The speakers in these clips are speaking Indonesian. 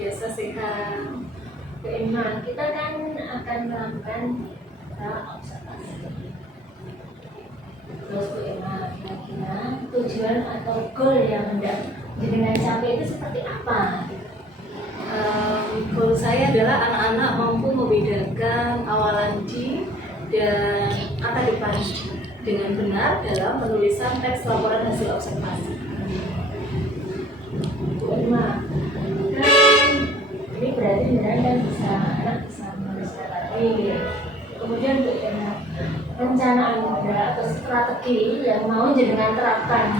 biasa sehat. Bu Irma, kita kan akan melakukan observasi. Terus Bu Irma, kira-kira tujuan atau goal yang hendak dengan capai itu seperti apa? Goal saya adalah anak-anak mampu membedakan awalan J dan kata depan dengan benar dalam penulisan teks laporan hasil observasi. Bu Irma, kan ini berarti benar kan anak bisa menulis kata ini. Kemudian Bu Irma, rencana Anda atau strategi yang mau jenengan terapkan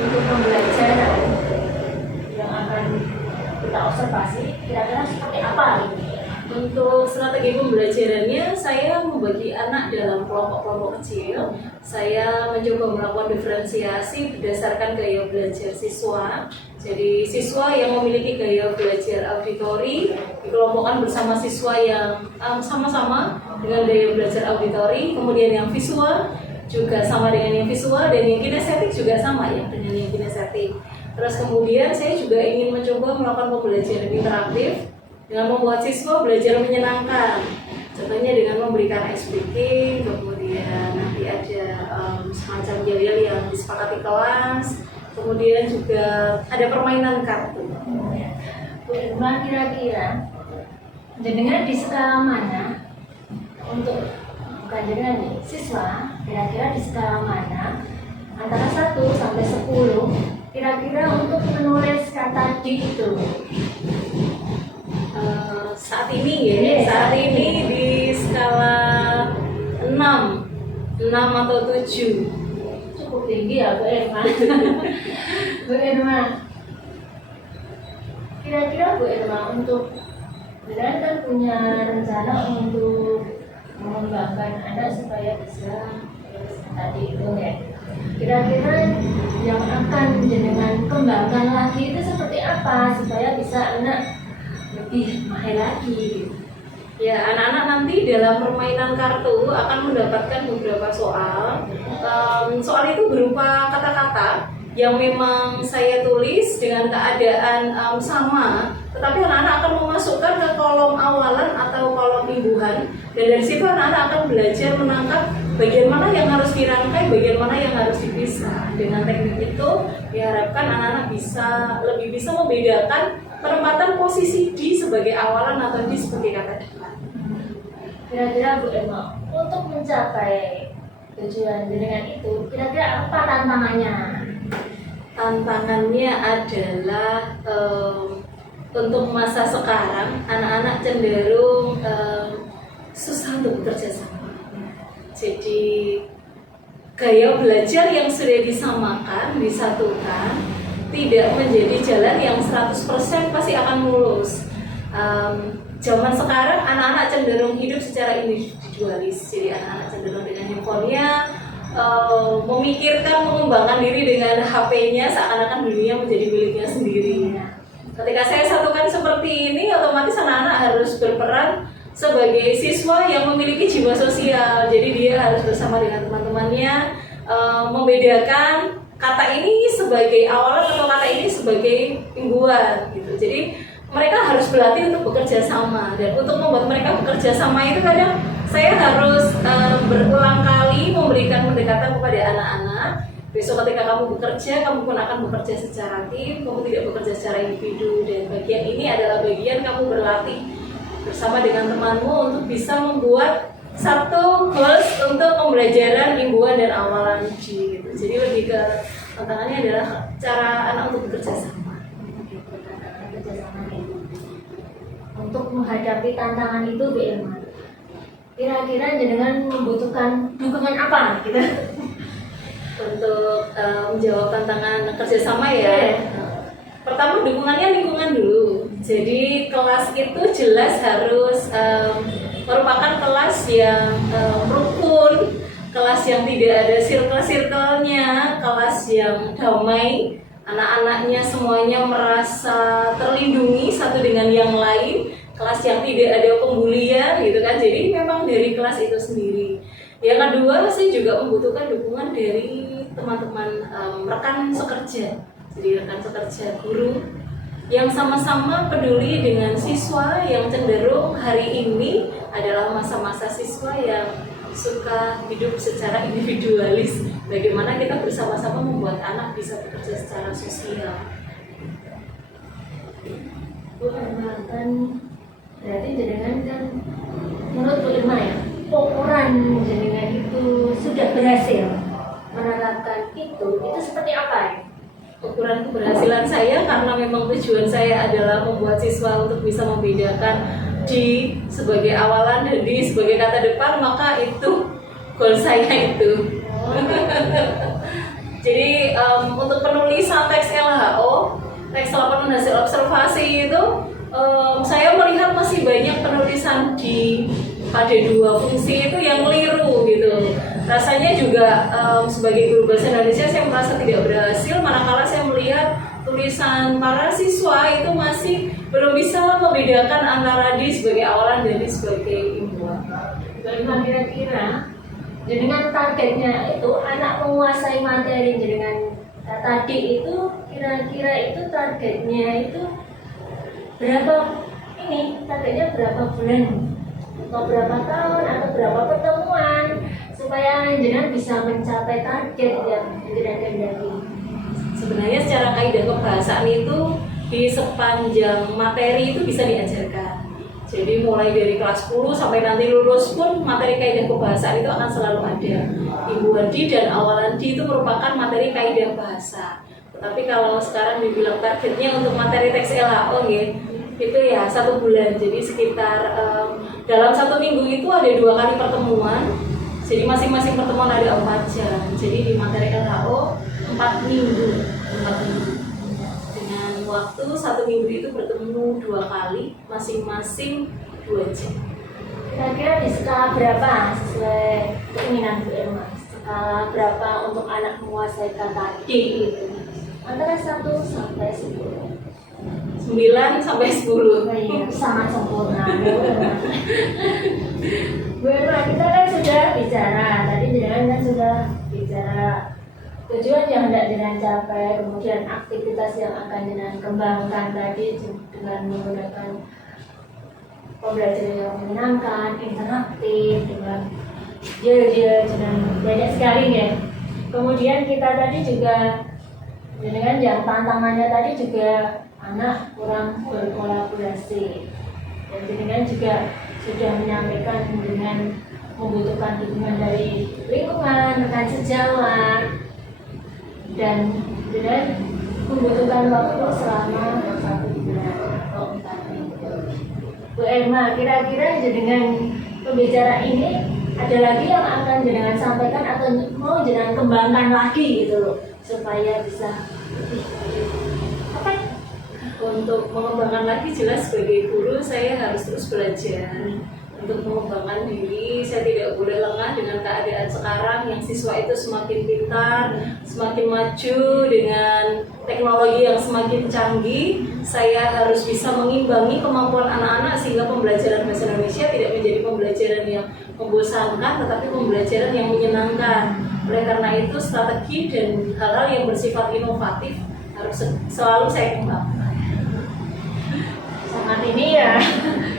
untuk pembelajaran yang akan kita observasi kira-kira seperti apa? Untuk strategi pembelajarannya, saya membagi anak dalam kelompok-kelompok kecil. Saya mencoba melakukan diferensiasi berdasarkan gaya belajar siswa. Jadi siswa yang memiliki gaya belajar auditori dikelompokkan bersama siswa yang sama-sama dengan gaya belajar auditori. Kemudian yang visual juga sama dengan yang visual, dan yang kinestetik juga sama ya dengan yang kinestetik. Terus kemudian saya juga ingin mencoba melakukan pembelajaran interaktif dengan membuat siswa belajar menyenangkan. Contohnya dengan memberikan ice breaking, kemudian nanti ada semacam yel-yel yang disepakati kelas, kemudian juga ada permainan kartu. Bu Irma, kira-kira jenengan di skala mana untuk bukan jenengan nih, siswa kira-kira di skala mana antara 1 sampai 10 kira-kira untuk menulis kata D itu? Saat ini di skala 6 atau 7. Cukup tinggi ya Bu Irma. Bu Irma, kira-kira Bu Irma untuk benar kan punya rencana untuk mengembangkan anak supaya bisa tadi itu ya. Kira-kira yang akan jenengan kembangkan lagi itu seperti apa supaya bisa anak lebih mahir lagi? Ya, anak-anak nanti dalam permainan kartu akan mendapatkan beberapa soal. Soal itu berupa kata-kata yang memang saya tulis dengan keadaan sama, tetapi anak-anak akan memasukkan ke kolom awalan atau kolom imbuhan, dan dari situ anak-anak akan belajar menangkap bagian mana yang harus dirangkai, bagian mana yang harus dipisah. Dengan teknik itu diharapkan anak-anak lebih bisa membedakan penempatan posisi D sebagai awalan atau D sebagai kata depan. Kira-kira Bu Irma, untuk mencapai tujuan dengan itu, kira-kira apa tantangannya? Tantangannya adalah untuk masa sekarang anak-anak cenderung susah untuk bekerja sama. Jadi gaya belajar yang sudah disamakan, disatukan, tidak menjadi jalan yang 100% pasti akan mulus. Zaman sekarang anak-anak cenderung hidup secara individualis. Jadi anak-anak cenderung dengan handphonenya, memikirkan mengembangkan diri dengan HP-nya, seakan-akan dunia menjadi miliknya sendiri. Ketika saya satukan seperti ini, otomatis anak-anak harus berperan sebagai siswa yang memiliki jiwa sosial. Jadi dia harus bersama dengan teman-temannya, membedakan kata ini sebagai awalan atau kata ini sebagai imbuhan gitu. Jadi mereka harus berlatih untuk bekerja sama, dan untuk membuat mereka bekerja sama itu kadang saya harus berulang kali memberikan pendekatan kepada anak-anak. Besok ketika kamu bekerja, kamu pun akan bekerja secara tim, kamu tidak bekerja secara individu, dan bagian ini adalah bagian kamu berlatih bersama dengan temanmu untuk bisa membuat satu goals untuk pembelajaran imbuhan dan awalan J gitu. Jadi lebih ke tantangannya adalah cara anak untuk bekerja sama. Untuk menghadapi tantangan itu Bu Irma, kira-kira jenengan membutuhkan dukungan apa gitu? Untuk menjawab tantangan kerjasama ya. Pertama dukungannya lingkungan dulu. Jadi kelas itu jelas harus merupakan kelas yang rukun, kelas yang tidak ada circle-circle-nya, kelas yang damai. Anak-anaknya semuanya merasa terlindungi satu dengan yang lain, kelas yang tidak ada pembulian gitu kan. Jadi memang dari kelas itu sendiri. Yang kedua, saya juga membutuhkan dukungan dari teman-teman rekan sekerja. Jadi rekan sekerja guru, yang sama-sama peduli dengan siswa yang cenderung hari ini adalah masa-masa siswa yang suka hidup secara individualis. Bagaimana kita bersama-sama membuat anak bisa bekerja secara sosial. Bu Irma kan berarti jenengan kan menurut Bu Irma ya, ukuran jenengan itu sudah berhasil menerapkan itu seperti apa ya? Ukuran keberhasilan saya karena memang tujuan saya adalah membuat siswa untuk bisa membedakan di sebagai awalan dan di sebagai kata depan, maka itu goal saya itu. Jadi untuk penulisan teks LHO, teks laporan hasil observasi itu saya melihat masih banyak penulisan di pada dua fungsi itu yang keliru gitu. Rasanya juga sebagai guru bahasa Indonesia saya merasa tidak berhasil, manakala saya melihat tulisan para siswa itu masih belum bisa membedakan antara di sebagai awalan dan di sebagai imbuhan. Bagaimana kira-kira dengan targetnya itu anak menguasai materi dengan tadi itu kira-kira itu targetnya itu berapa targetnya berapa bulan atau berapa tahun atau berapa pertemuan supaya jenengan bisa mencapai target yang jenengan kehendaki. Sebenarnya secara kaidah kebahasaan itu di sepanjang materi itu bisa diajarkan. Jadi mulai dari kelas 10 sampai nanti lulus pun materi kaidah kebahasaan itu akan selalu ada. Imbuhan di dan awalan di itu merupakan materi kaidah bahasa. Tetapi kalau sekarang dibilang targetnya untuk materi teks LHO ya, itu ya 1 bulan. Jadi sekitar dalam 1 minggu itu ada 2 kali pertemuan. Jadi masing-masing pertemuan ada 4 jam. Jadi di materi LHO 4 minggu. Dengan waktu 1 minggu itu bertemu 2 kali, masing-masing 2 jam. Kira-kira di skala berapa sesuai keinginan Bu Irma? Skala berapa untuk anak menguasai kata D itu? Antara 1 sampai 10. 9 sampai 10. Oh iya, sangat sempurna. Bu Irma, kita kan sudah bicara, tadi jenengan kan sudah bicara tujuan yang hendak jenengan capai, kemudian aktivitas yang akan jenengan kembangkan tadi dengan menggunakan pembelajaran yang menyenangkan, interaktif, dengan dan banyak sekali ya. Kemudian kita tadi juga dengan yang tantangannya tadi juga anak kurang berkolaborasi, dan jenengan juga sudah menyampaikan dengan membutuhkan dukungan dari lingkungan, rekan sejawat, dan dengan membutuhkan waktu selama 1 bulan atau 4 minggu. Bu Irma, kira-kira dengan pembicara ini ada lagi yang akan jenengan sampaikan atau mau jenengan kembangkan lagi gitu loh, supaya bisa apa? Untuk mengembangkan lagi, jelas sebagai guru saya harus terus belajar. Untuk mengembangkan diri, saya tidak boleh lengah dengan keadaan sekarang yang siswa itu semakin pintar, semakin maju dengan teknologi yang semakin canggih. Saya harus bisa mengimbangi kemampuan anak-anak sehingga pembelajaran bahasa Indonesia tidak menjadi pembelajaran yang membosankan, tetapi pembelajaran yang menyenangkan. Oleh karena itu, strategi dan hal-hal yang bersifat inovatif harus selalu saya kembangkan. Sangat ini ya,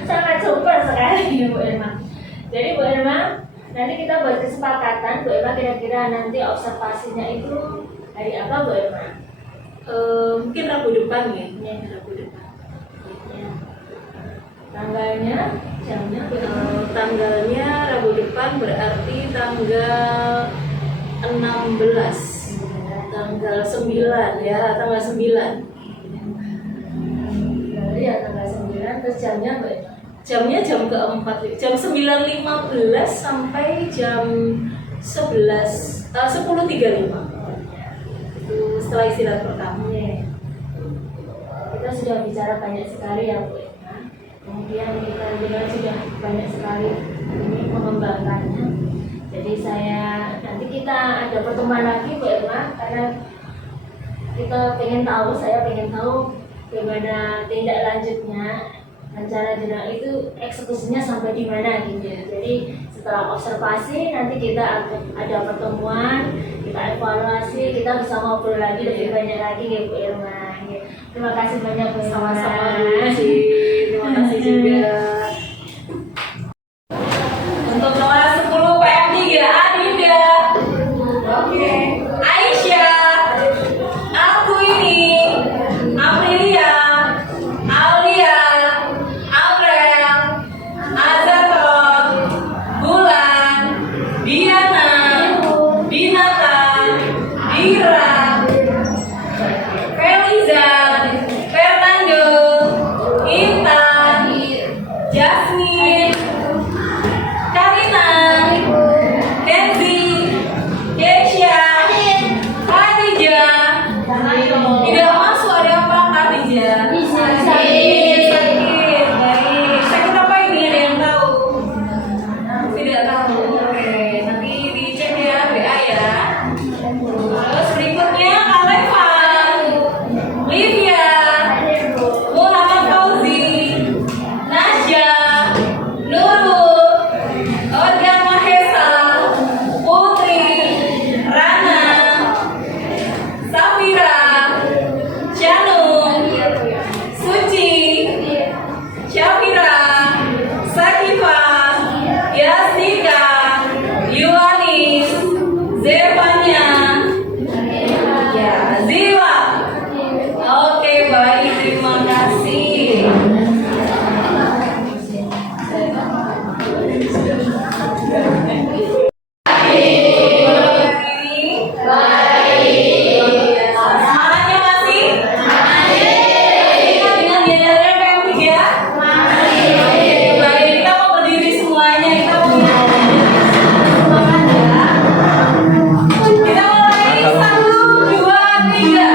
sangat super sekali Bu Irma. Jadi Bu Irma, nanti kita buat kesepakatan, Bu Irma kira-kira nanti observasinya itu hari apa Bu Irma? Mungkin Rabu depan ya, Rabu depan. Ya. Tanggalnya, jamnya Bu Irma? Tanggalnya Rabu depan berarti tanggal 16, tanggal 9 ya, tanggal 9. Ya tanggal 9, terus jamnya Bu Irma? Jamnya jam keempat, jam 9.15 sampai jam 10.35. Itu setelah istirahat pertama. Ya. Kita sudah bicara banyak sekali ya Bu Irma. Kemudian kita juga sudah banyak sekali ini mengembangkannya. Jadi nanti kita ada pertemuan lagi Bu Irma, karena kita saya pengen tahu bagaimana tindak lanjutnya, rencana jenengan itu eksekusinya sampai di mana gitu. Jadi setelah observasi nanti kita ada pertemuan, kita evaluasi, kita bisa ngobrol lagi lebih banyak lagi ya Bu Irma. Terima kasih banyak Bu. Sama-sama Bu Uci. Terima kasih juga. Untuk nomor 10 PM3 Adinda. Oke. Aisyah. Aku ini. Aprilia. Aulia. Aurel. Azaton. Bulan. Diana. Dinata. Dira. Feliza. Fernando. Intan. Jasmine. Karina, Kenzi, Keisha, Khadijah. Tidak masuk, ada apa Khadijah? Sakit. Baik. Sakit apa ini? Ada yang tahu? Tidak tahu. Oke, nanti dicek ya WA ya. Terus berikutnya Alevan, Livia, Muhammad Fauzi, Nasya, Nurul, Olga Mahesa, Putri, Rana, Safira, Shanum, Suci, Syafira, Sakifa, Yastika, Yuanis, Zevanya, ya, Ziwa. Oke, baik, terima kasih. Semangatnya masih? Ingat dengan diajarkan PM3? Oke, baik. Kita mau berdiri semuanya. Kita mau semangat ya. Kita mulai 1, 2, 3.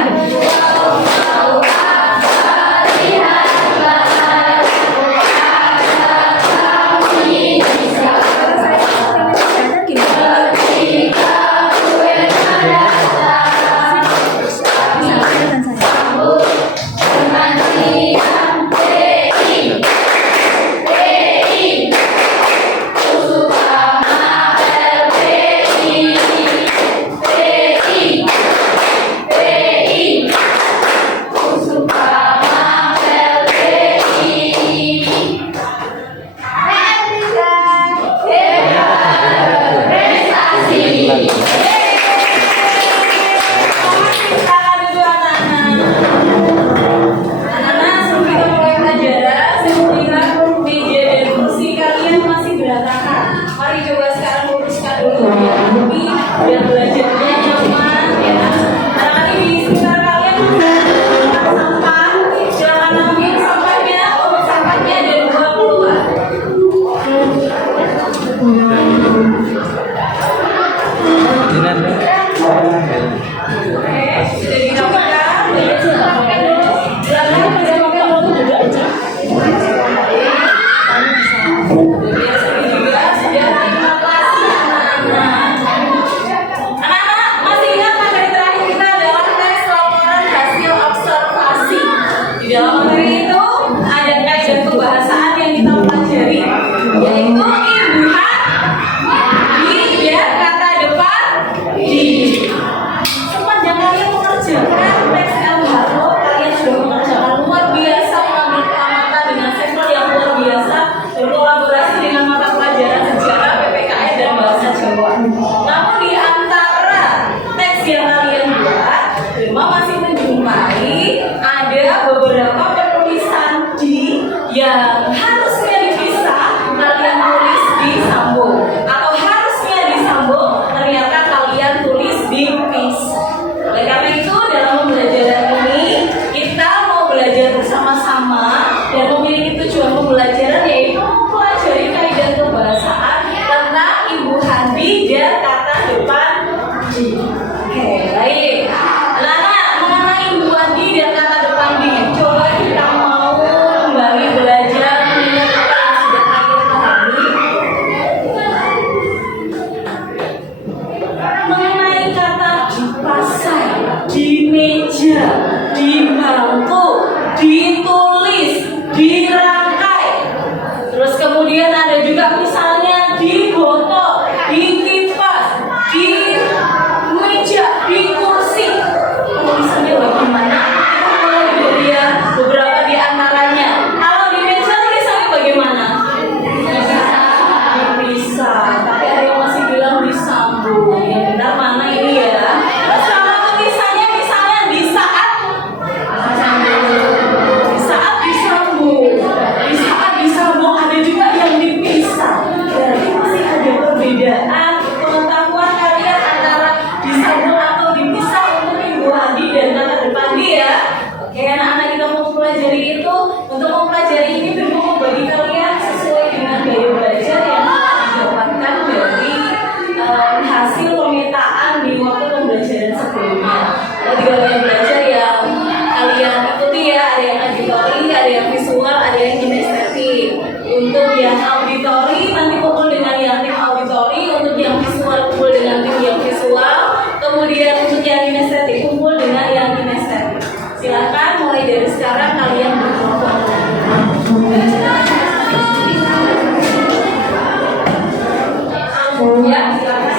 Ya, silakan.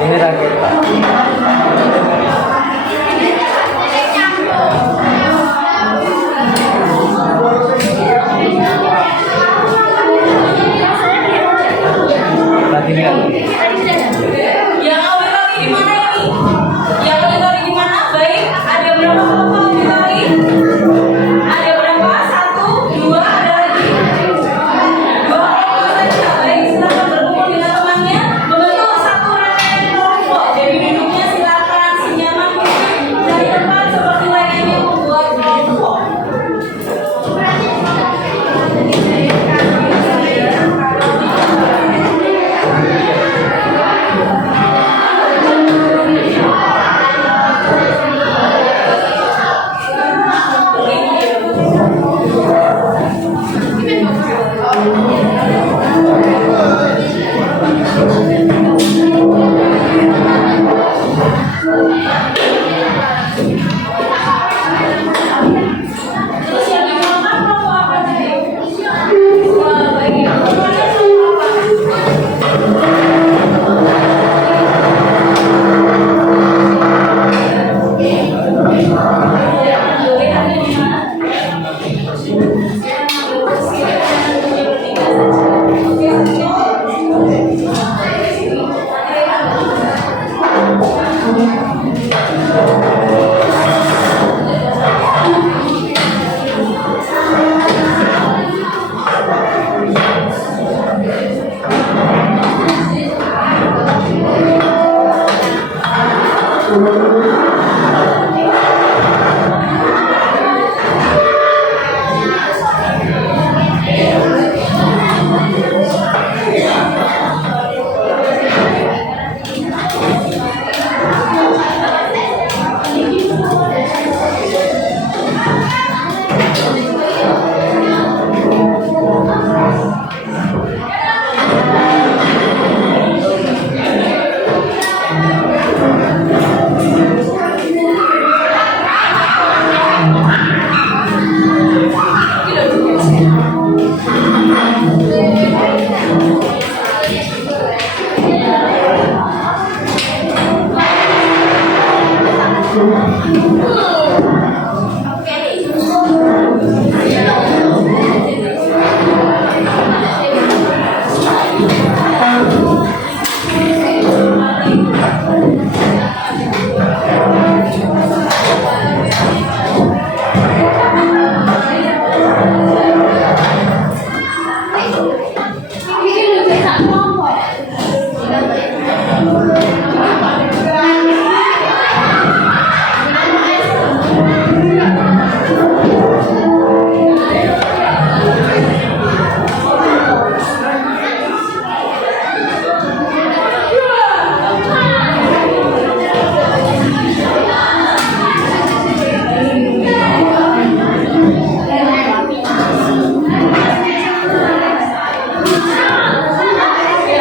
Ini raket Pak. Tadi kan Yang awal kali gimana ini? Yang awal kali gimana? Baik, ada berapa kelompok awal kali? Ada berapa? Satu, dua, ada lagi? Dua kelompok saja. Baik, silakan berkumpul dengan temannya. Membentuk satu rangkaian kelompok. Jadi duduknya silakan senyaman mungkin dari tempat seperti layaknya membuat kelompok. Terus yang dimakan kelompok apa tadi? Wah, baik. Kelompoknya kelompok apa? Pilihannya di mana? Ya,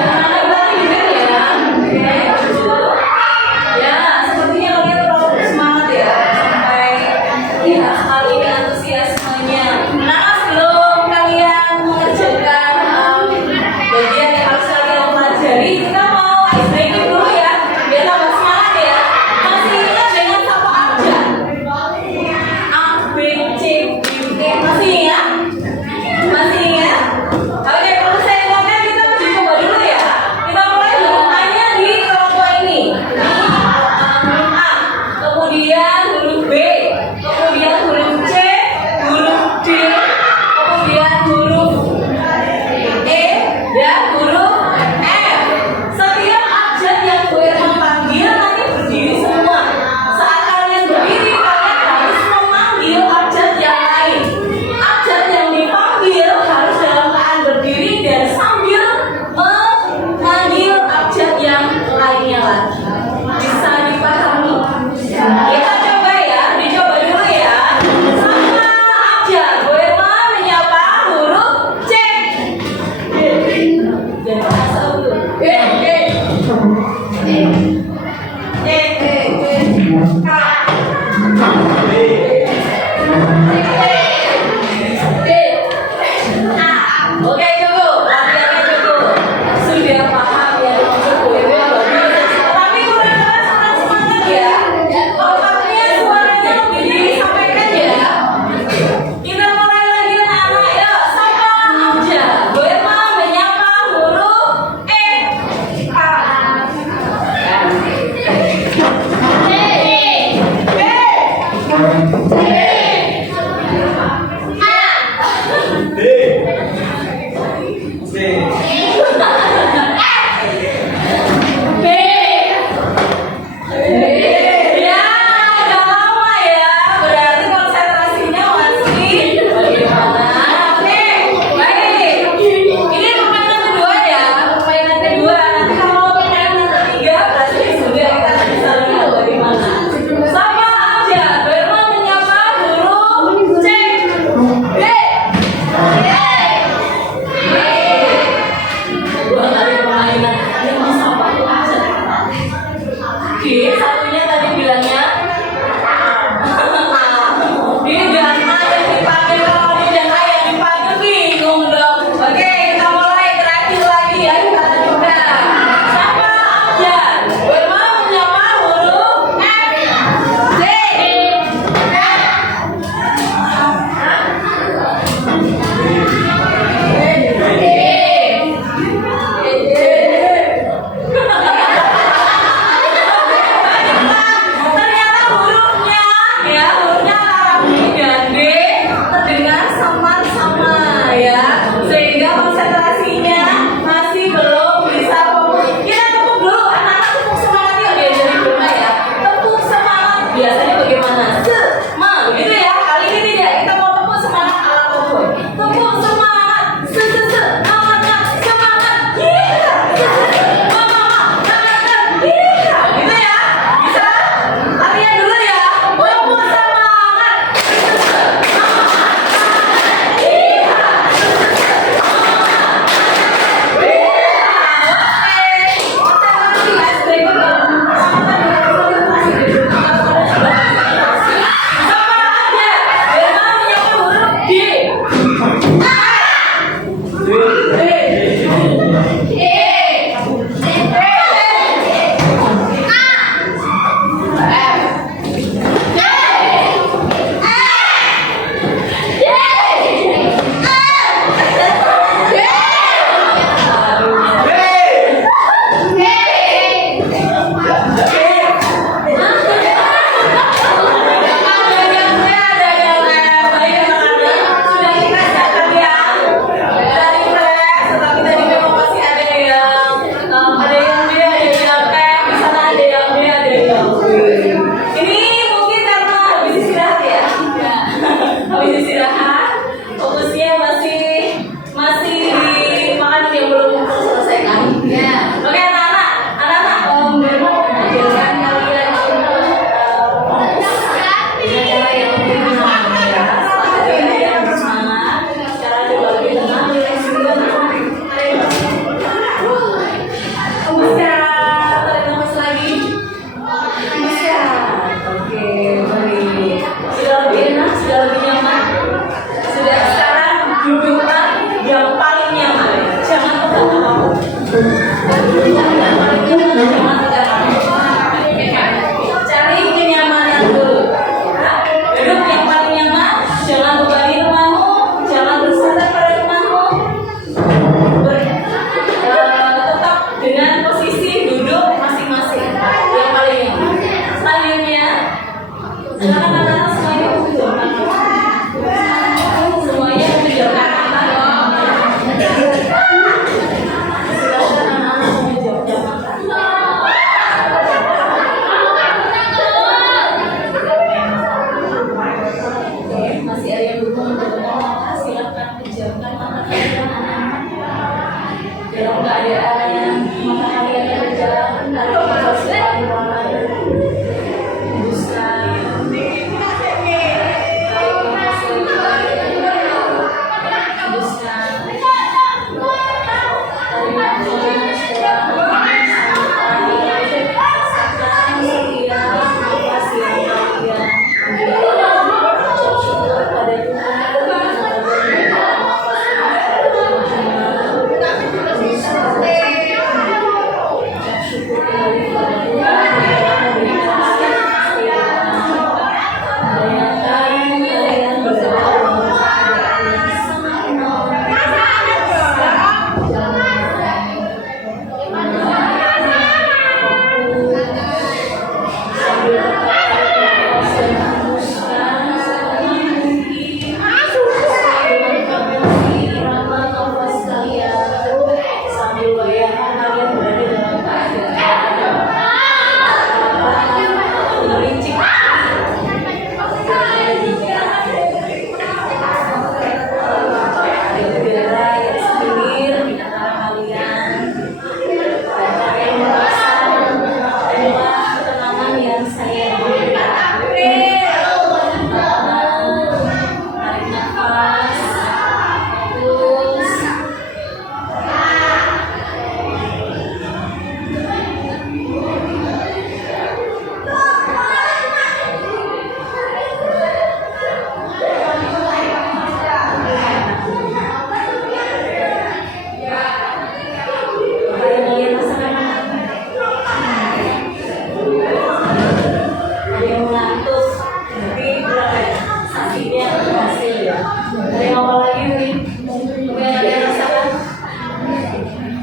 Oke, cukup. Latihannya cukup. Sudah paham ya, cukup. Tapi kurang keras, semangat ya. Otaknya suaranya lebih disampaikan ya. Kita mulai lagi anak-anak ya. Sapa aja. Berma menyapa huruf E. A. Ya, agak lama ya. Berarti konsentrasinya masih bagaimana? Oke, baik. Ini permainan kedua ya. Permainan kedua. Nanti kalau permainan ketiga berarti sudah kita bisa lihat bagaimana. Sama aja. Berma menyapa huruf C. B. Dua kali permainan. Yang bersama itu aja. Oke, satunya tadi bilangnya dia jangan yang dipanggil, kalau dia jangan yang dipanggil bingung dong. Oke, kita mulai terakhir lagi ya, kita juga. Siapa aja? Berma menyapa huruf F. D. Ternyata hurufnya ya, hurufnya antara B dan D terdengar sama-sama ya, sehingga konsentrasinya masih belum bisa fokus. Kita tepuk dulu, anak-anak tepuk semangat yuk, diajarin dulu ya. Tepuk semangat biasanya bagaimana? Begitu ya. Kali ini tidak, kita mau tepuk semangat ala cowboy. Tepuk semangat, semangat, semangat, iya. Semangat, iya. Gitu ya. Bisa? Latihan dulu ya. Tepuk semangat,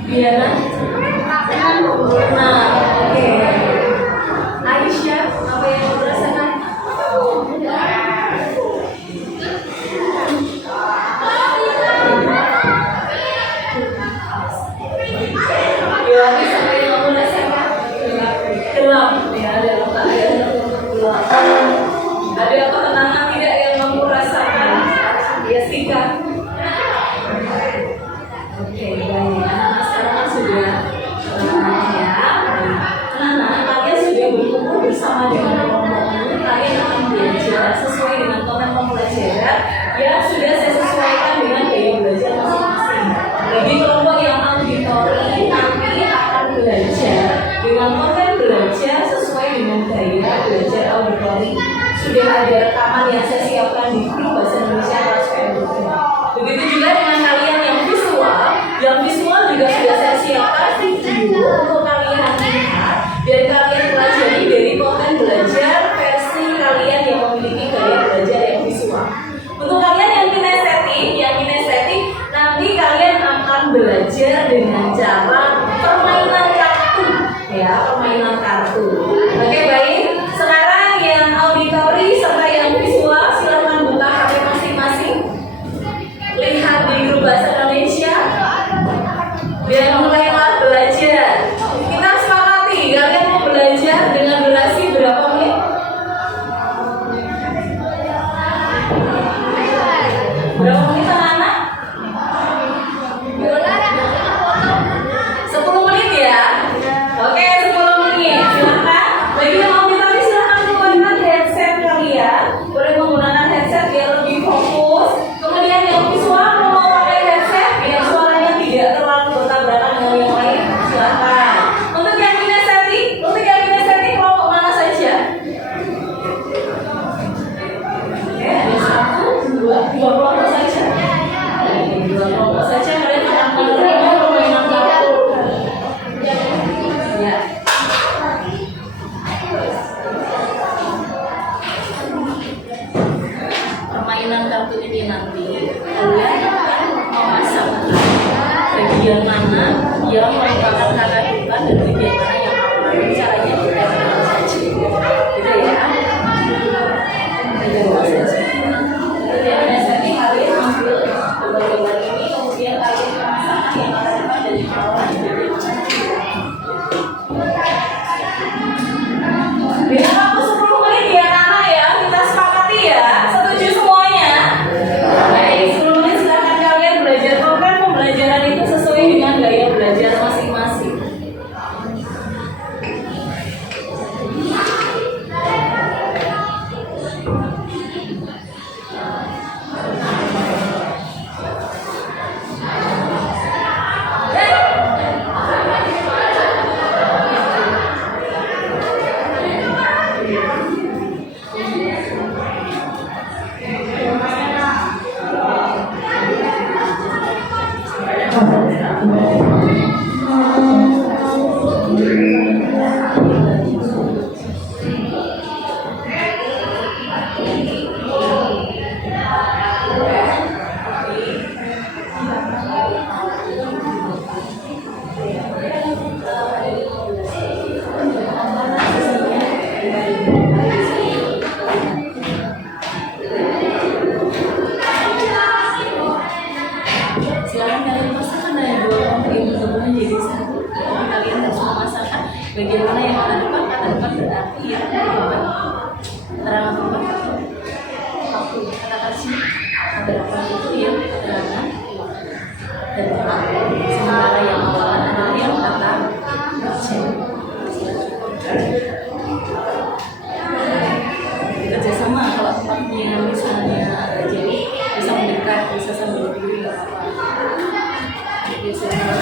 Diana? Nah, oke. Aisyah, apa yang kamu rasakan? Yohanes, apa yang kamu rasakan? Gelap. Ya, ada apa? Gelap. Ada apa kenangan tidak yang kamu rasakan? Ya, sikat. Oke, baik. Anak-anak sekarang kan sudah ya. Anak-anak kalian sudah berkumpul bersama dengan kelompok. Kalian akan belajar sesuai dengan konten pembelajaran yang sudah saya sesuaikan dengan gaya belajar masing-masing. Bagi kelompok yang auditori nanti akan belajar dengan konten belajar sesuai dengan gaya belajar auditori. Sudah ada rekaman yang saya siapkan di grup bahasa Indonesia kelas PMDG. Begitu juga dengan kalian yang visual juga sudah saya siapkan video untuk kalian lihat dan kalian pelajari dari konten belajar versi kalian yang memiliki gaya belajar yang visual. Untuk kalian yang kinestetik nanti kalian akan belajar dengan cara permainan kartu, ya, permainan kartu. Oke, baik. Sekarang yang auditori serta yang visual silakan buka HP masing-masing. Lihat di grup bahasa Indonesia dan mulailah belajar. Kita sepakati kalian mau belajar dengan durasi berapa menit? Berapa menit anak-anak? 10 menit ya? Oke, 10 menit. Silakan. Bagi yang auditori silakan keluarkan headset kalian. Boleh menggunakan headset biar lebih fokus. Kemudian yang visual mau pakai headset biar suaranya tidak terlalu bertabrakan dengan yang lain. Silakan. Untuk yang kinestetik kelompok mana saja? Oke, ada 1, 2 kelompok saja. Oke, 2 kelompok saja. Kalian akan menerima permainan kartu. Ya. Permainan kartu ini nanti kalian akan memasangkan bagian mana yang merupakan kata bukan dan bagian mana yang merupakan caranya ditempel saja, gitu ya. Ditempel saja. Kemudian nanti kalian ambil gambar ini, kemudian kalian memasangkan yang kata bukan dari bawah jadi dengan waktu 10 menit ya anak ya, kita sepakati ya, setuju semuanya? Baik, 10 menit silakan kalian belajar program pembelajaran itu sesuai dengan gaya belajar masing-masing. Silakan kalian pasangkan dari 2 kelompok ini bergabung menjadi 1. Kalian harus memasangkan bagaimana yang kata depan berarti ya keterangan tempat waktu kata kasih kata depan itu ya keterangan dan tempat, sementara yang awalan adalah yang kata kerjasama. Kalau tempatnya misalnya jadi bisa mendekat, bisa sambil berdiri nggak apa-apa. Biasanya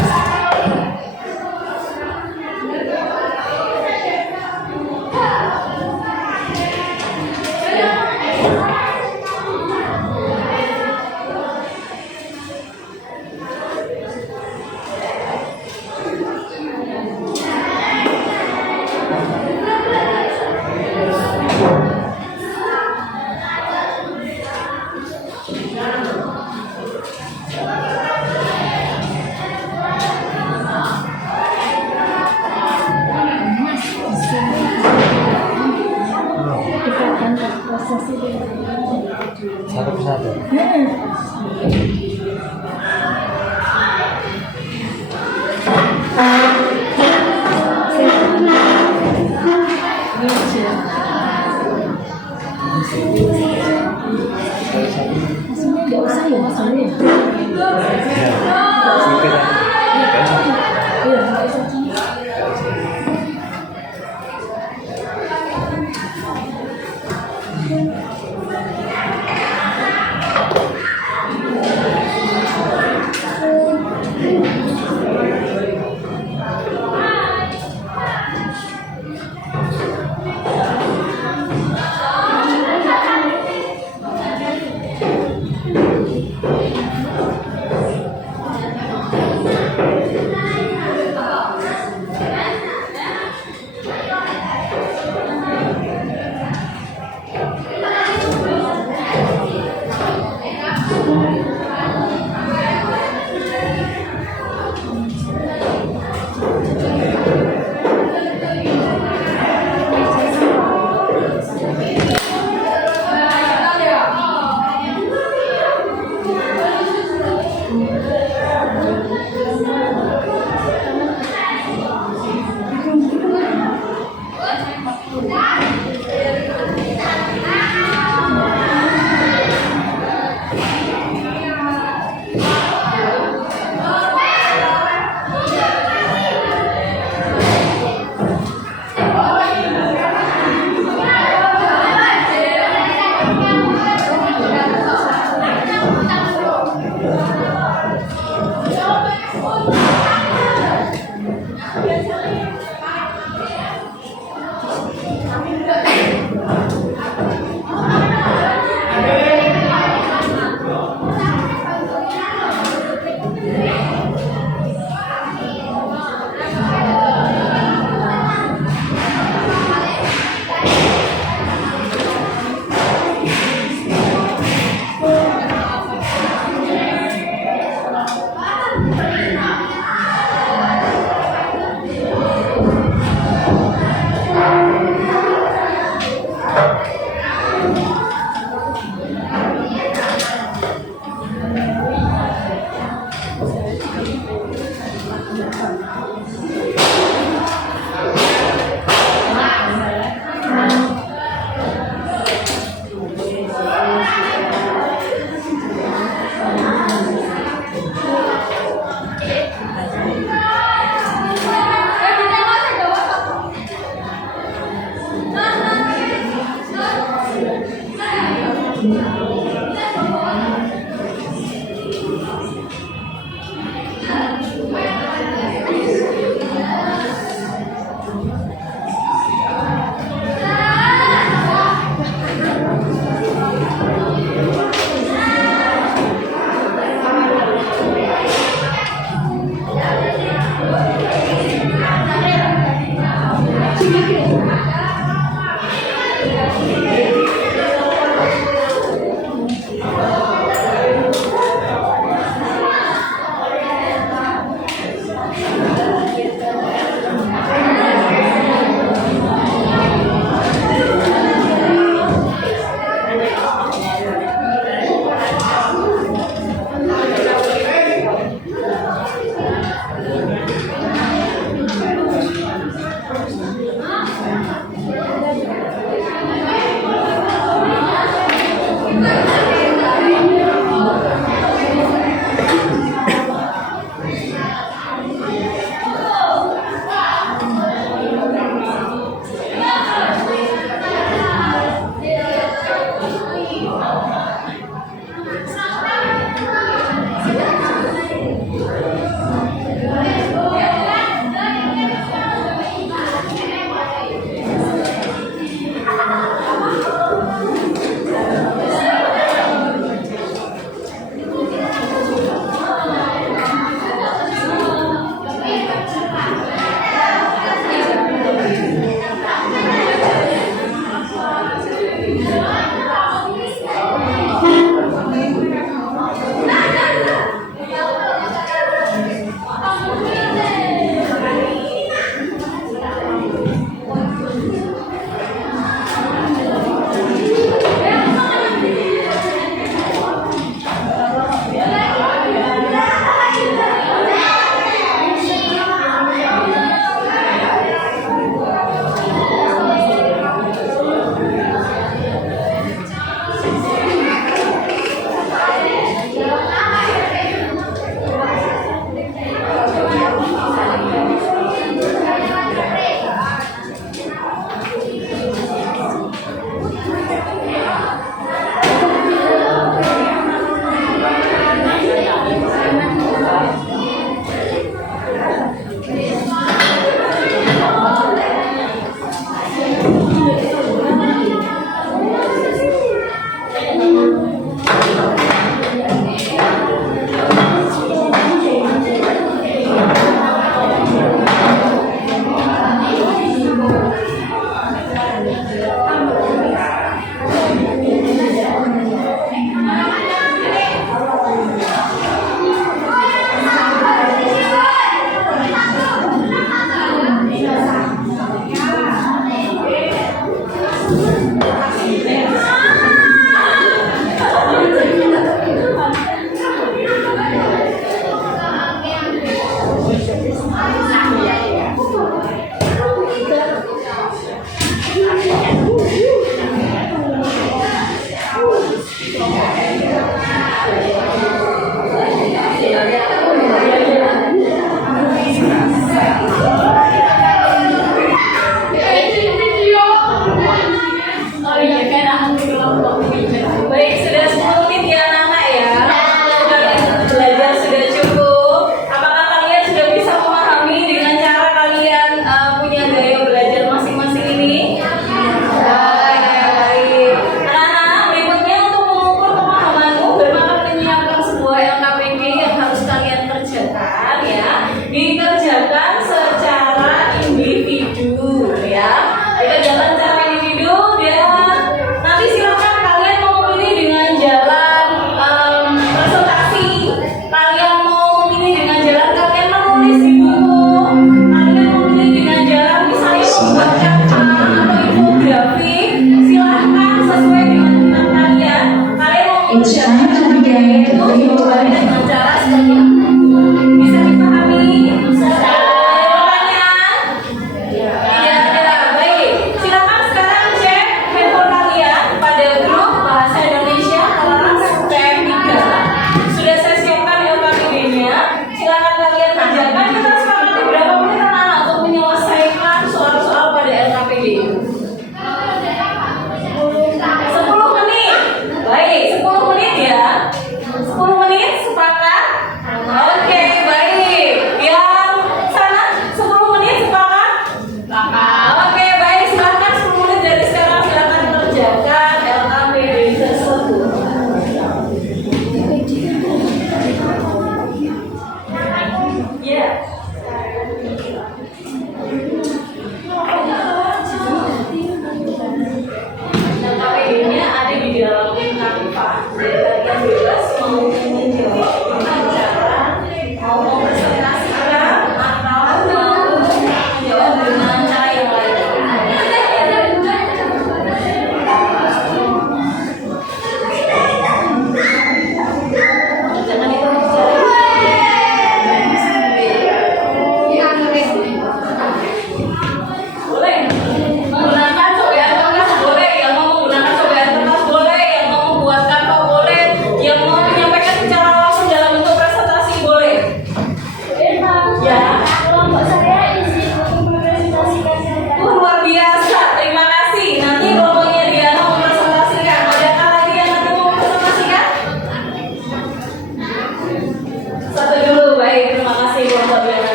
sana ya? Ya, sipir aja. Iya, nggak bisa sih.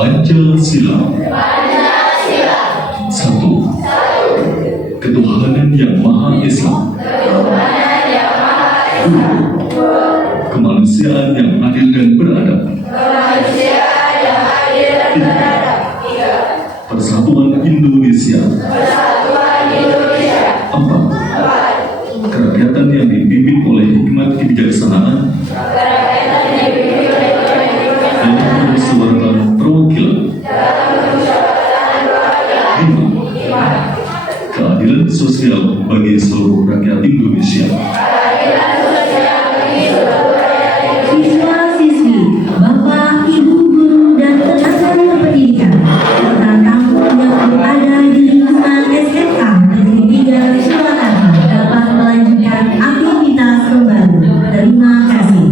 Pancasila. Satu. Ketuhanan yang Maha Esa. Dua. Kemanusiaan yang adil dan beradab. Tiga. Persatuan Indonesia. Empat. Kerakyatan yang dipimpin oleh hikmat kebijaksanaan dalam permusyawaratan perwakilan. Lima. Keadilan sosial bagi seluruh rakyat Indonesia. Siswa-siswi, Bapak, Ibu, Guru, dan tenaga pendidikan, serta tamu yang berada di lingkungan SMK Negeri 3 Surakarta dapat melanjutkan aktivitas kembali. Terima kasih.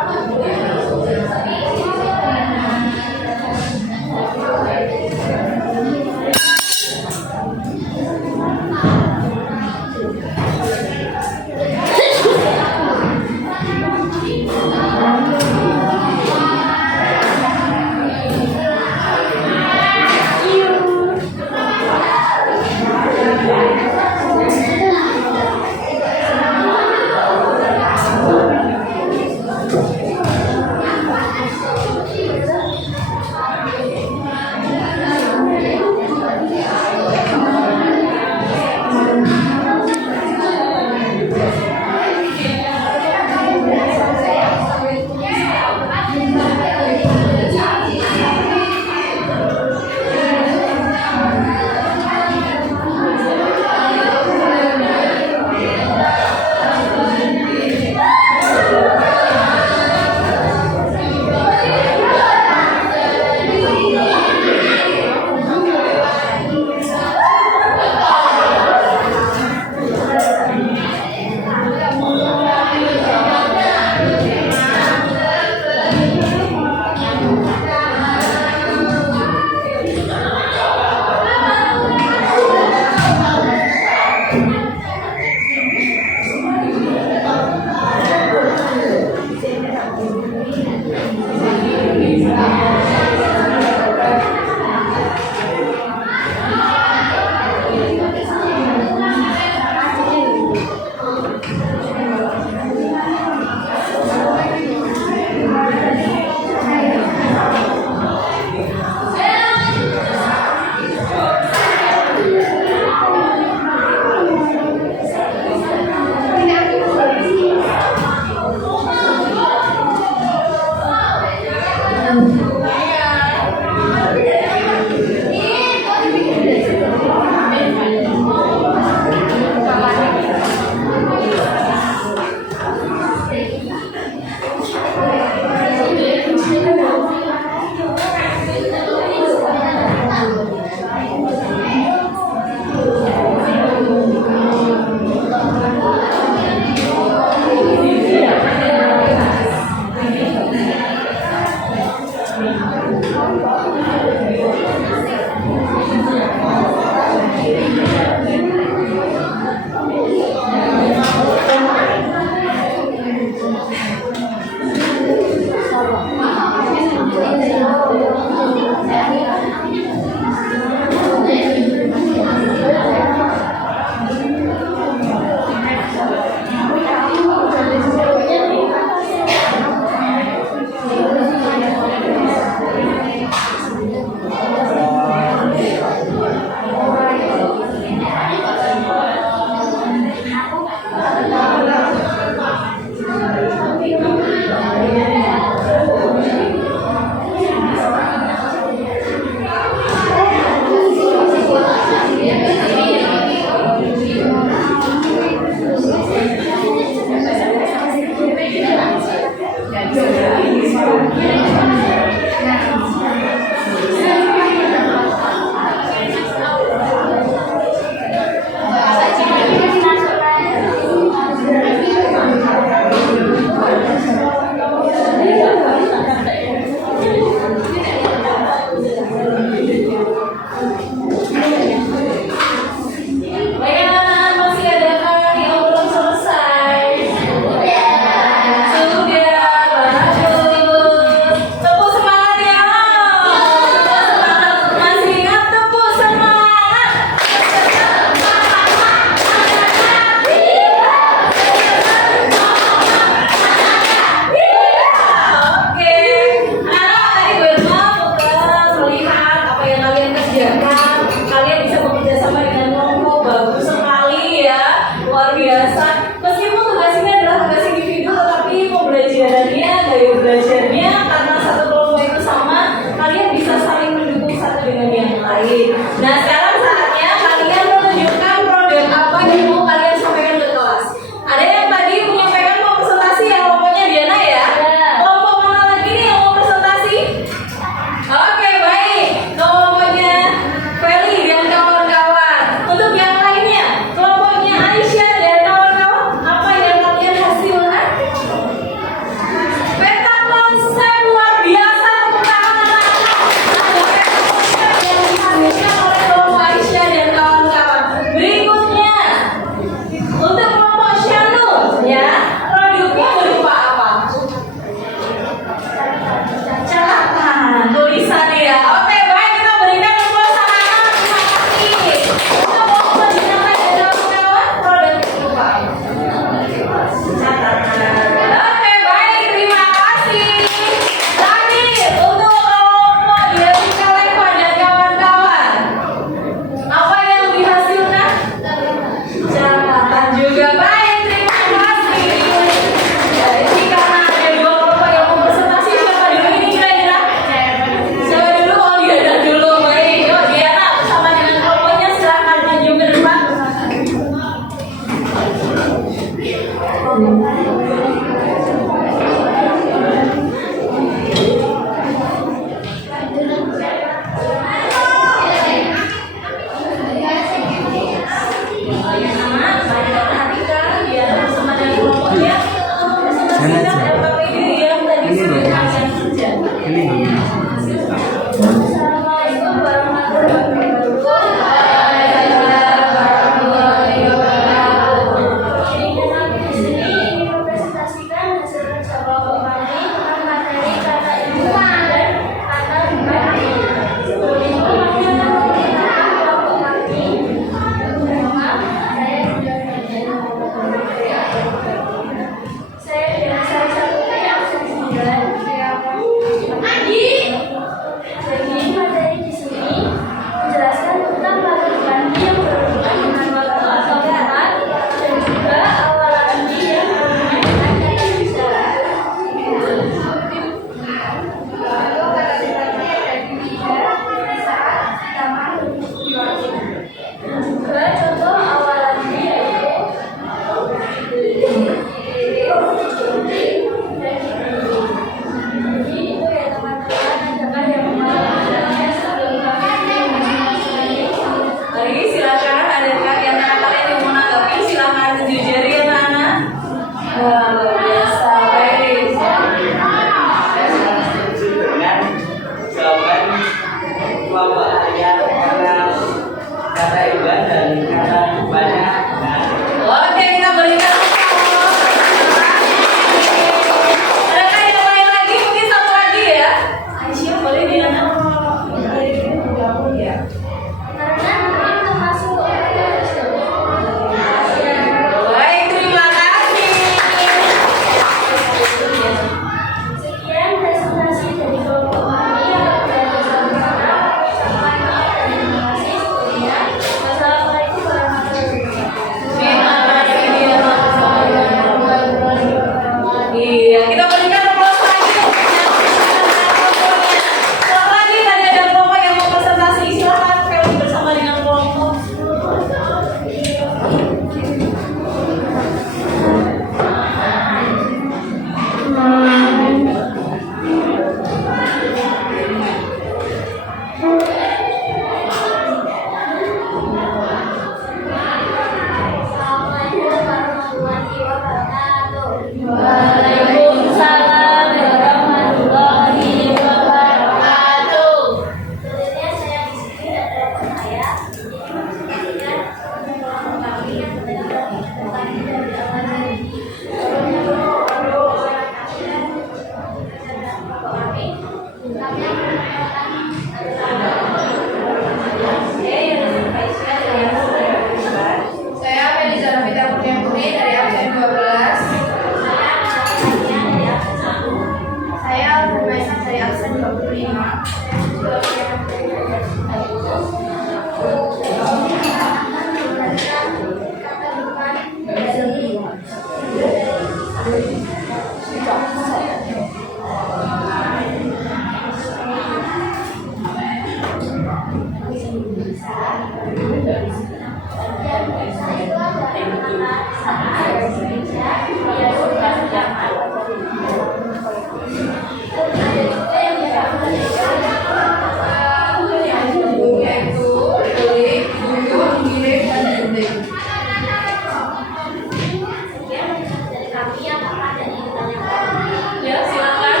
Ya, silakan.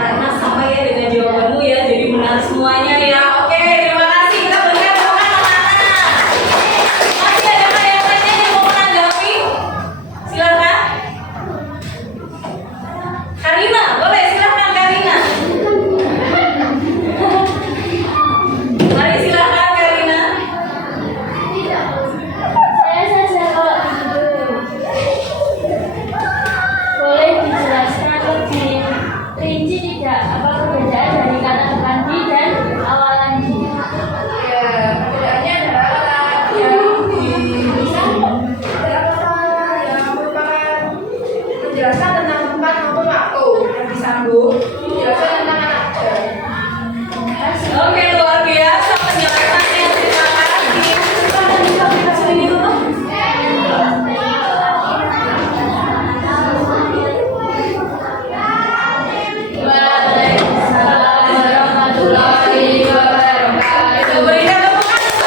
Karena sama ya dengan jawabanmu ya, jadi benar semuanya ya. Oke, terima kasih. Kita berikan tepuk tangan anak-anak. Masih ada yang lainnya yang mau menanggapi? Silakan. Karina, boleh silakan Karina. Mari silakan Karina. Saya kalau gitu. Boleh dijelaskan lebih rinci tidak apa perbedaan dari kata depan di dan awalan di? Ya, perbedaannya adalah yang adalah kata yang merupakan menjelaskan tentang tempat maupun waktu yang disambung, menjelaskan tentang anak kecil. Oke, luar biasa penjelasannya. Terima kasih. Silakan kita sini dulu. Waalaikumsalam warahmatullahi wabarakatuh. Berikan tepuk tangan.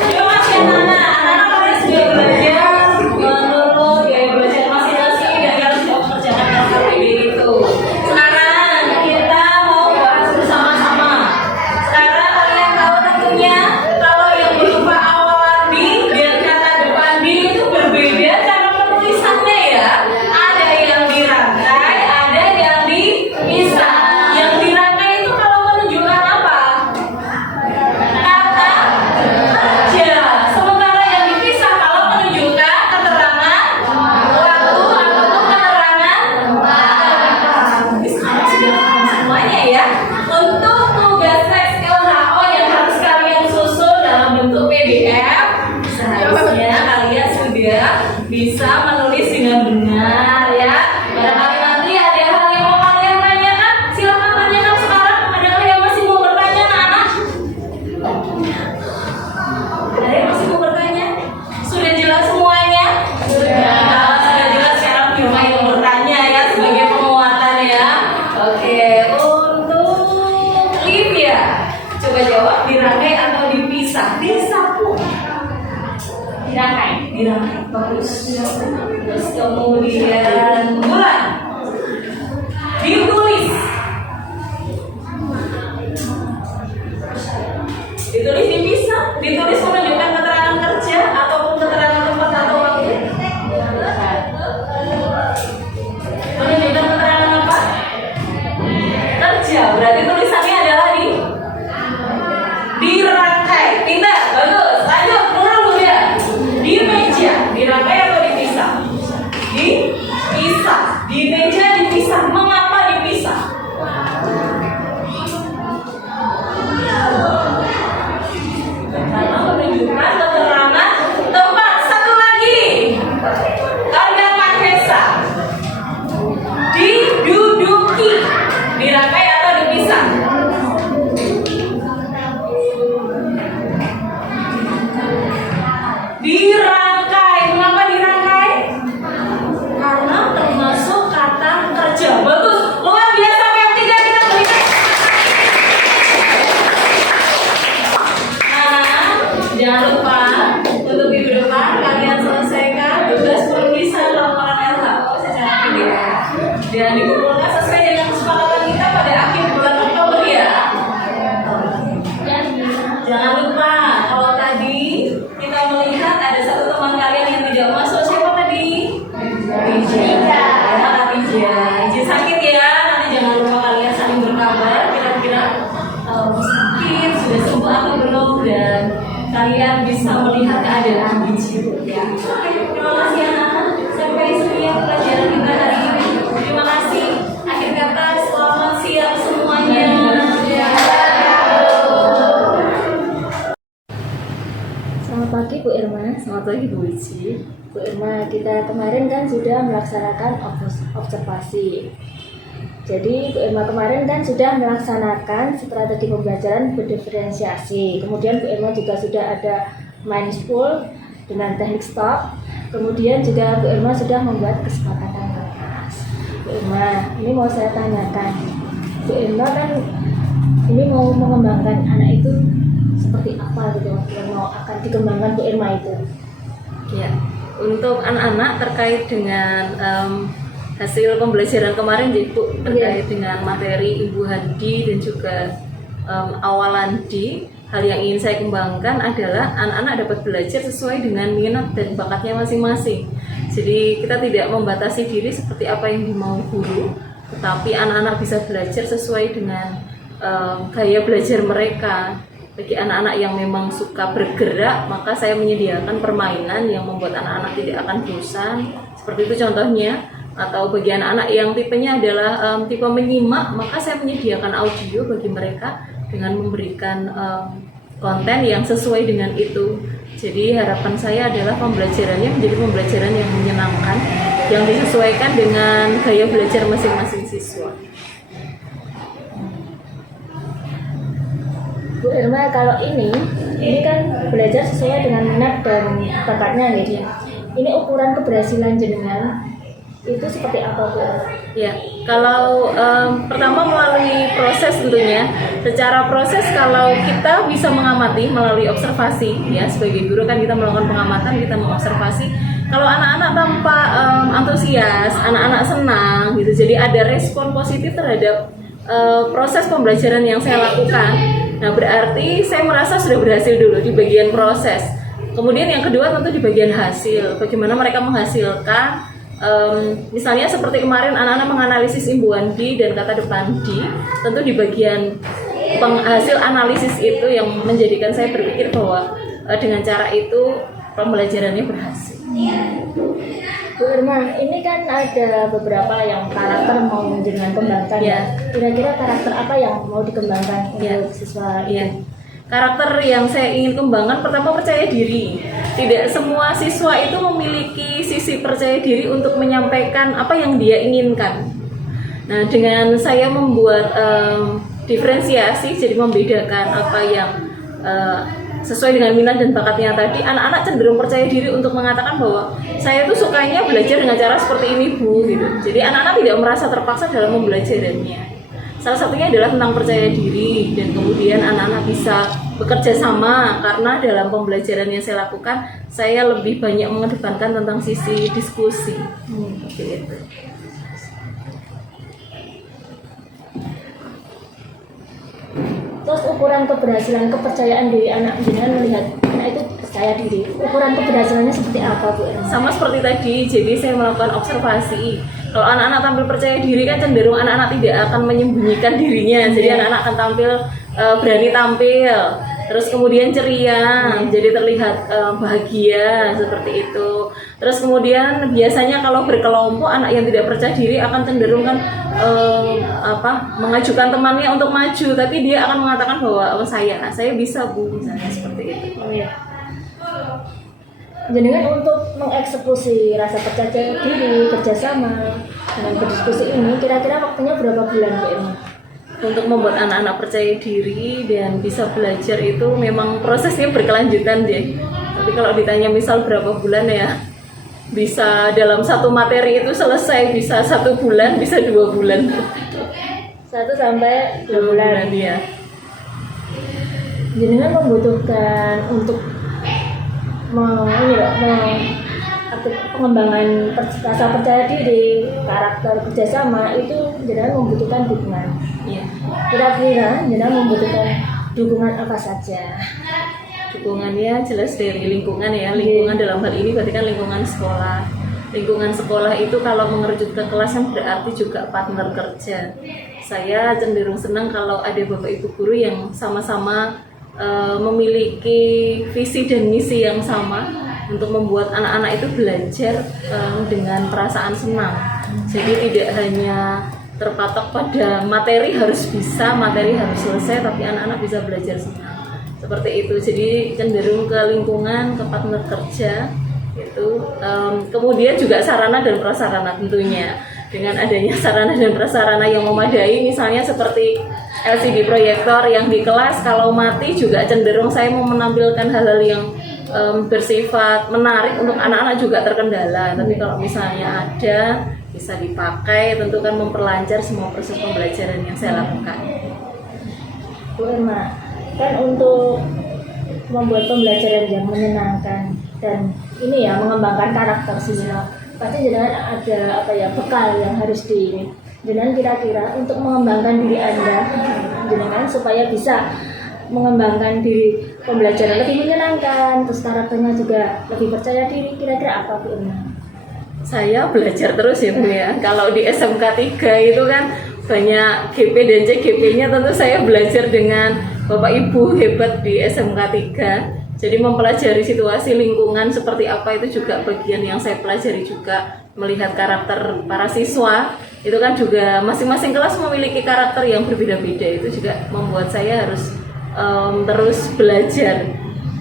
Terima kasih anak-anak. Anak-anak kalian sudah belajar menurut gaya belajar masing-masing dan kalian sudah mengerjakan LKPD itu. Sekarang kita mau bahas bersama-sama. Sekarang kalian tahu tentunya kalau yang berupa awalan di dan kata depan di itu berbeda cara penulisannya ya. Ada yang dirangkai, ada yang dipisah. Yang dirangkai itu kalau menunjukkan apa? Kata kerja. Sementara yang dipisah kalau menunjukkan keterangan waktu ataupun keterangan tempat. Jadi sekarang sudah paham semuanya ya. Untuk tugas teks LHO yang harus kalian susun dalam bentuk PDF, seharusnya kalian sudah bisa menulis dengan benar ya. Barangkali nanti ada hal yang mau kalian tanyakan, silakan tanyakan sekarang. Adakah yang masih mau bertanya, anak-anak? Ada yang masih mau bertanya? Sudah jelas semuanya? Sudah. Sudah jelas sekarang Firma yang bertanya ya sebagai penguatan ya. Oke, untuk Livia, coba jawab dirangkai atau dipisah? Disapu. Dirangkai. Dirangkai. Bagus. Terus kemudian Bulan. Ditulis. Ditulis dipisah. Ditulis menunjukkan keterangan kerja ataupun keterangan tempat atau waktu. Menunjukkan keterangan apa? Kerja. Berarti tulisannya adalah dirangkai. Pintar, bagus. Lanjut, dulu ya. Di meja, dirangkai atau dipisah? Dipisah. Di meja dipisah. Mengapa dipisah? Karena menunjukkan keterangan tempat. Satu lagi. Kalian Mahesa. Diduduki. Dirangkai atau dipisah? Dirangkai. Mengapa dirangkai? Karena termasuk kata kerja. Bagus. Luar biasa P3 kita berikan. Nah, jangan lupa untuk minggu depan kalian selesaikan tugas penulisan laporan LHO secara PDF dan dikumpulkan sesuai dengan kesepakatan kita pada akhir bulan Oktober ya. Jangan lupa kalau tadi kita melihat ada satu teman kalian yang tidak masuk. Siapa tadi? Rija. Ya, Rija. Izin sakit ya. Nanti jangan lupa kalian saling berkabar. Kira-kira sakit sudah sembuh atau belum dan kalian bisa melihat keadaan Rija ya. Oke, terima kasih anak-anak. Sampai sekian pelajaran kita hari ini. Terima kasih. Akhir kata, selamat siang semuanya. Selamat pagi Bu Irma. Selamat pagi Bu Ici. Bu Irma, kita kemarin kan sudah melaksanakan observasi. Jadi Bu Irma kemarin kan sudah melaksanakan strategi pembelajaran berdiferensiasi. Kemudian Bu Irma juga sudah ada mindful dengan teknik stop Kemudian juga Bu Irma sudah membuat kesepakatan kelas. Bu Irma, ini mau saya tanyakan. Bu Irma kan ini mau mengembangkan anak itu seperti apa gitu yang mau akan dikembangkan Bu Irma itu? Ya, untuk anak-anak terkait dengan hasil pembelajaran kemarin jadi Bu, terkait dengan materi Ibu Hadi dan juga awalan D, hal yang ingin saya kembangkan adalah anak-anak dapat belajar sesuai dengan minat dan bakatnya masing-masing. Jadi kita tidak membatasi diri seperti apa yang dimau guru, tetapi anak-anak bisa belajar sesuai dengan gaya belajar mereka. Bagi anak-anak yang memang suka bergerak, maka saya menyediakan permainan yang membuat anak-anak tidak akan bosan. Seperti itu contohnya. Atau bagi anak-anak yang tipenya adalah tipe menyimak, maka saya menyediakan audio bagi mereka dengan memberikan konten yang sesuai dengan itu. Jadi harapan saya adalah pembelajarannya menjadi pembelajaran yang menyenangkan, yang disesuaikan dengan gaya belajar masing-masing siswa. Bu Irma, kalau ini kan belajar sesuai dengan minat dan bakatnya gitu. Ini ukuran keberhasilan jenengan itu seperti apa Bu? Ya, kalau pertama melalui proses tentunya. Secara proses kalau kita bisa mengamati melalui observasi, ya sebagai guru kan kita melakukan pengamatan, kita mengobservasi. Kalau anak-anak tanpa antusias, anak-anak senang gitu, jadi ada respon positif terhadap proses pembelajaran yang saya lakukan. Nah berarti saya merasa sudah berhasil dulu di bagian proses. Kemudian yang kedua tentu di bagian hasil, bagaimana mereka menghasilkan. Misalnya seperti kemarin anak-anak menganalisis imbuhan D dan kata depan D, tentu di bagian penghasil analisis itu yang menjadikan saya berpikir bahwa dengan cara itu pembelajarannya berhasil. Bu Irma, ini kan ada beberapa yang karakter mau jenengan kembangkan ya. Kira-kira karakter apa yang mau dikembangkan untuk siswa? Ya. Karakter yang saya ingin kembangkan pertama percaya diri. Tidak semua siswa itu memiliki sisi percaya diri untuk menyampaikan apa yang dia inginkan. Nah, dengan saya membuat diferensiasi, jadi membedakan apa yang sesuai dengan minat dan bakatnya tadi, anak-anak cenderung percaya diri untuk mengatakan bahwa saya tuh sukanya belajar dengan cara seperti ini Bu, gitu. Jadi anak-anak tidak merasa terpaksa dalam membelajarnya. Salah satunya adalah tentang percaya diri, dan kemudian anak-anak bisa bekerja sama karena dalam pembelajaran yang saya lakukan saya lebih banyak mengedepankan tentang sisi diskusi. Gitu. Terus ukuran keberhasilan kepercayaan diri anak jenengan melihat anak itu percaya diri. Ukuran keberhasilannya seperti apa Bu? Sama seperti tadi, jadi saya melakukan observasi. Kalau anak-anak tampil percaya diri kan cenderung anak-anak tidak akan menyembunyikan dirinya. Jadi anak-anak akan tampil berani tampil. Terus kemudian ceria, jadi terlihat bahagia seperti itu. Terus kemudian biasanya kalau berkelompok anak yang tidak percaya diri akan cenderung kan mengajukan temannya untuk maju, tapi dia akan mengatakan bahwa saya bisa Bu, misalnya seperti itu. Oh ya. Jenengan untuk mengeksekusi rasa percaya diri, kerjasama dengan berdiskusi ini, kira-kira waktunya berapa bulan Bu Irma? Untuk membuat anak-anak percaya diri dan bisa belajar itu memang prosesnya berkelanjutan deh. Tapi kalau ditanya misal berapa bulan ya, bisa dalam satu materi itu selesai bisa 1 bulan, bisa 2 bulan. 1 sampai 2 bulan. Ya. Jenengan membutuhkan untuk pengembangan rasa percaya diri, karakter kerjasama itu jenengan membutuhkan dukungan. Ya. Kira-kira jenengan membutuhkan dukungan apa saja? Dukungannya jelas dari lingkungan ya. Lingkungan dalam hal ini berarti kan lingkungan sekolah. Lingkungan sekolah itu kalau mengerucut ke kelas kan berarti juga partner kerja. Saya cenderung senang kalau ada bapak ibu guru yang sama-sama memiliki visi dan misi yang sama untuk membuat anak-anak itu belajar dengan perasaan senang. Jadi tidak hanya terpatok pada materi harus bisa, materi harus selesai, tapi anak-anak bisa belajar senang. Seperti itu. Jadi cenderung ke lingkungan, ke partner kerja itu. Kemudian juga sarana dan prasarana tentunya. Dengan adanya sarana dan prasarana yang memadai, misalnya seperti LCD proyektor yang di kelas kalau mati juga cenderung saya mau menampilkan hal-hal yang bersifat menarik untuk anak-anak juga terkendala. Tapi kalau misalnya ada bisa dipakai, tentu kan memperlancar semua proses pembelajaran yang saya lakukan. Bu Irma, kan untuk membuat pembelajaran yang menyenangkan dan ini ya mengembangkan karakter siswa, pasti jenengan ada bekal yang harus jenengan kira-kira untuk mengembangkan diri Anda jenengan supaya bisa mengembangkan diri pembelajaran lebih menyenangkan, terus karakternya juga lebih percaya diri, kira-kira apa Bu Irma? Saya belajar terus ya Bu ya. Kalau di SMK 3 itu kan banyak GP dan CGP-nya, tentu saya belajar dengan Bapak Ibu hebat di SMK 3. Jadi mempelajari situasi lingkungan seperti apa itu juga bagian yang saya pelajari juga. Melihat karakter para siswa, itu kan juga masing-masing kelas memiliki karakter yang berbeda-beda. Itu juga membuat saya harus terus belajar.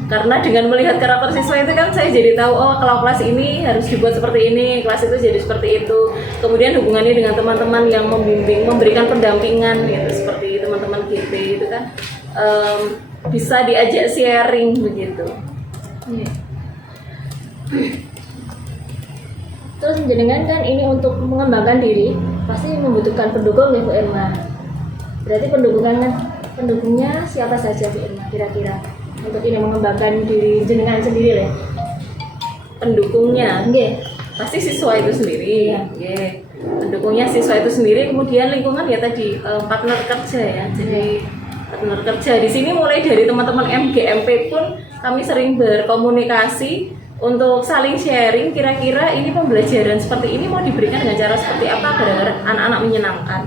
Karena dengan melihat karakter siswa itu kan saya jadi tahu, oh kalau kelas ini harus dibuat seperti ini, kelas itu jadi seperti itu. Kemudian hubungannya dengan teman-teman yang membimbing, memberikan pendampingan gitu, seperti teman-teman GP itu kan bisa diajak sharing begitu. Terus jenengan kan ini untuk mengembangkan diri pasti membutuhkan pendukung ya Bu Irma. Berarti pendukungnya siapa saja Bu Irma kira-kira untuk ini mengembangkan diri jenengan sendiri ya? Pendukungnya Nggih. pasti siswa itu sendiri. Iya. Pendukungnya siswa itu sendiri, kemudian lingkungan ya tadi partner kerja ya. Jadi partner kerja di sini mulai dari teman-teman MGMP pun kami sering berkomunikasi untuk saling sharing, kira-kira ini pembelajaran seperti ini mau diberikan dengan cara seperti apa agar anak-anak menyenangkan.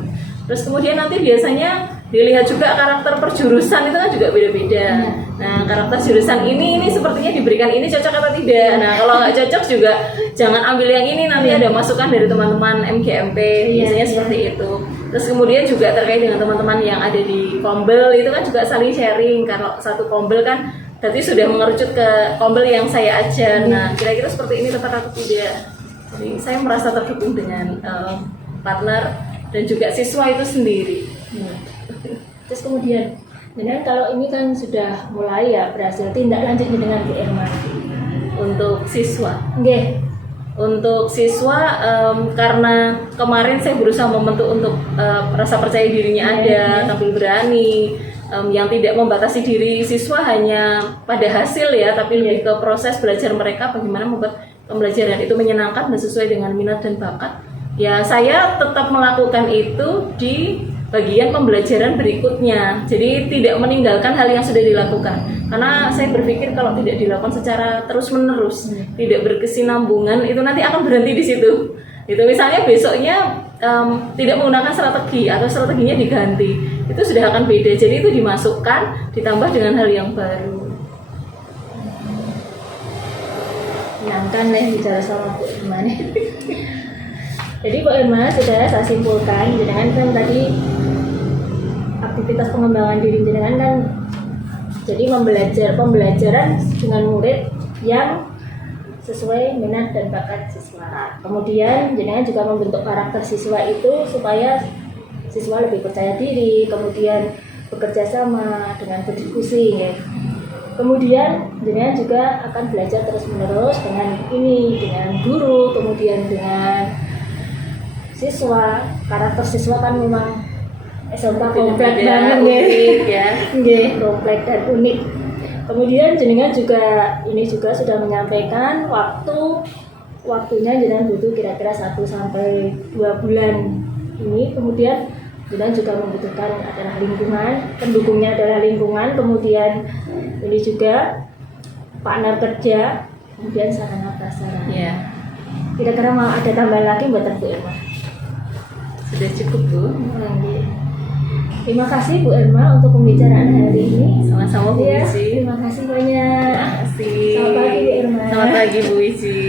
Terus kemudian nanti biasanya dilihat juga karakter perjurusan itu kan juga beda-beda. Nah, karakter jurusan ini sepertinya diberikan ini cocok atau tidak. Nah, kalau nggak cocok juga jangan ambil yang ini, nanti ada masukan dari teman-teman MGMP, biasanya seperti itu. Terus kemudian juga terkait dengan teman-teman yang ada di Kombel, itu kan juga saling sharing. Kalau satu Kombel kan berarti sudah mengerucut ke Kombel yang saya ajar. Nah, kira-kira seperti ini tepat atau tidak. Jadi saya merasa terdukung dengan partner dan juga siswa itu sendiri. Terus kemudian, dengan kalau ini kan sudah mulai ya berhasil tindak lanjutnya dengan Bu Irma Untuk siswa, Nggih. untuk siswa karena kemarin saya berusaha membentuk untuk rasa percaya dirinya ada, tampil berani, yang tidak membatasi diri siswa hanya pada hasil ya, tapi lebih ke proses belajar mereka, bagaimana membuat pembelajaran itu menyenangkan dan sesuai dengan minat dan bakat. Ya, saya tetap melakukan itu di bagian pembelajaran berikutnya. Jadi tidak meninggalkan hal yang sudah dilakukan. Karena saya berpikir kalau tidak dilakukan secara terus-menerus, tidak berkesinambungan, itu nanti akan berhenti di situ. Itu misalnya besoknya tidak menggunakan strategi atau strateginya diganti, itu sudah akan beda. Jadi itu dimasukkan, ditambah dengan hal yang baru. Menyenangkan nih bicara sama Bu Irma nih. Jadi Bu Irma sudah saya simpulkan, jenengan kan tadi aktivitas pengembangan diri jenengan kan jadi pembelajaran dengan murid yang sesuai minat dan bakat siswa. Kemudian jenengan juga membentuk karakter siswa itu supaya siswa lebih percaya diri, kemudian bekerja sama dengan berdiskusi ya. Kemudian jenengan juga akan belajar terus-menerus dengan guru, kemudian dengan siswa. Karakter siswa kan memang SMK komplek banget ya. Nggih, komplek dan unik. Kemudian jenengan juga sudah menyampaikan waktunya jenengan butuh kira-kira 1 sampai 2 bulan ini. Kemudian jenengan juga membutuhkan adalah lingkungan, pendukungnya adalah lingkungan, kemudian ini juga partner kerja, kemudian sarana prasarana. Ya. Kira-kira mau ada tambahan lagi buat Bu Irma? Sudah cukup, Bu. Terima kasih Bu Irma untuk pembicaraan hari ini. Sama-sama Bu Ya, Wizi. terima kasih banyak. Terima kasih. Selamat pagi Bu Irma. Selamat pagi Bu Wizi.